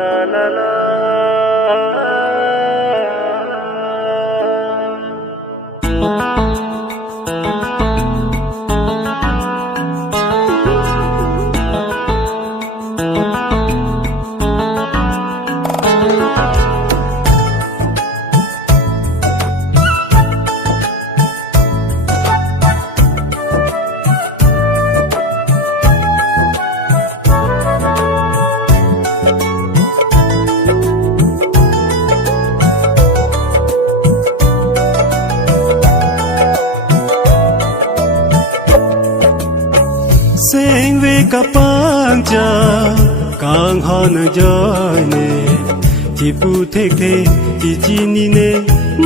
la la la. Sing ve kapang cha kang han joy ne ti pu the the ti chi ni ne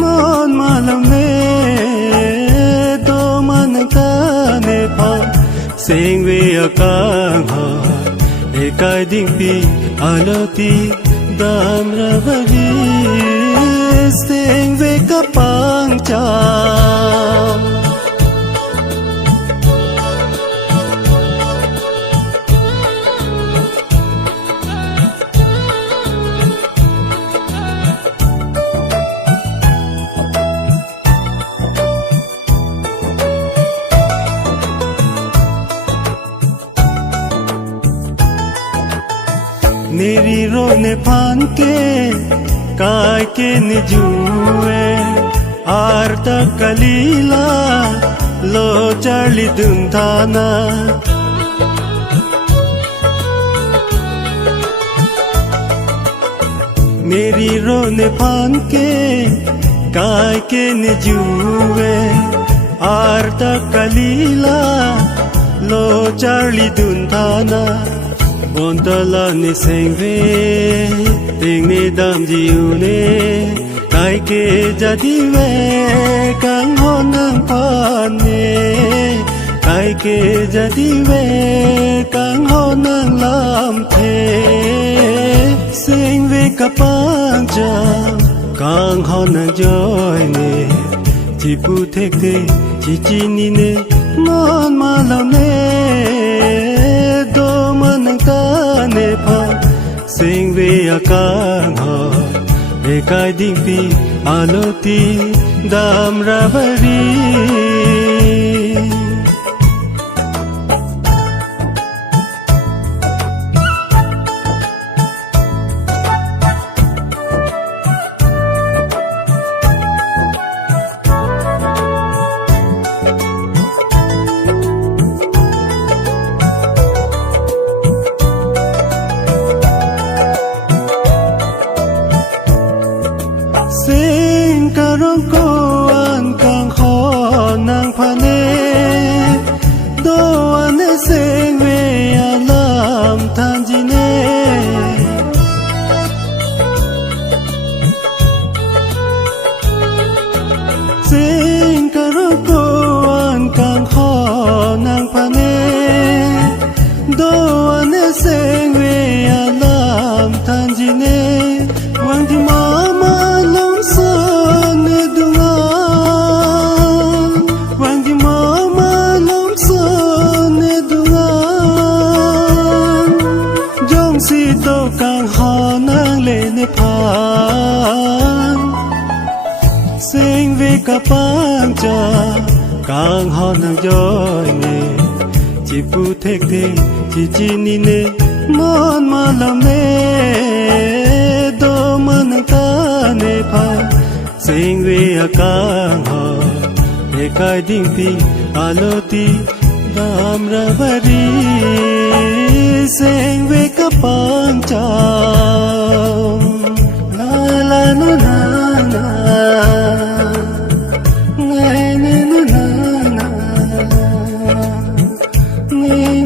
mon ma lam ne to man ka ne pa sing ve kang ha e kai ding pi alo ti dam ra va ri sing ve kapang cha Neri ro ne pan ke kai ke ne juwe arta kalila lo charli dum thana Neri ro ne pan ke kai ke ne juwe arta kalila lo charli dum thana Bondala ne sengve ting ne dam jiu ne kai ke jadi ve kang honang pan ne kai ke jadi ve kang honang lam the sengve kapang cha kang honang joy ne chi pu thek the chi chi ni ne mon ma lam ne ne pa sing ve akang ha e kai ding pi alo ti dam ra va ri Sing karong ko an kang ho nang phane do ane sing ve alam than ji ne Sing karong ko an kang ho nang phane do ane sing ve alam than ji ne wang di mama si to kang ho nang le ne phan sing ve kapang cha kang ho nang joy ne chi pu thek the chi chi ni ne mon ma lam ne do man ka ne pha sing ve kang ho e kai ding pi alo ti dam ra va ri sing ve kapang cha la la no na na ngai ne no na na ngai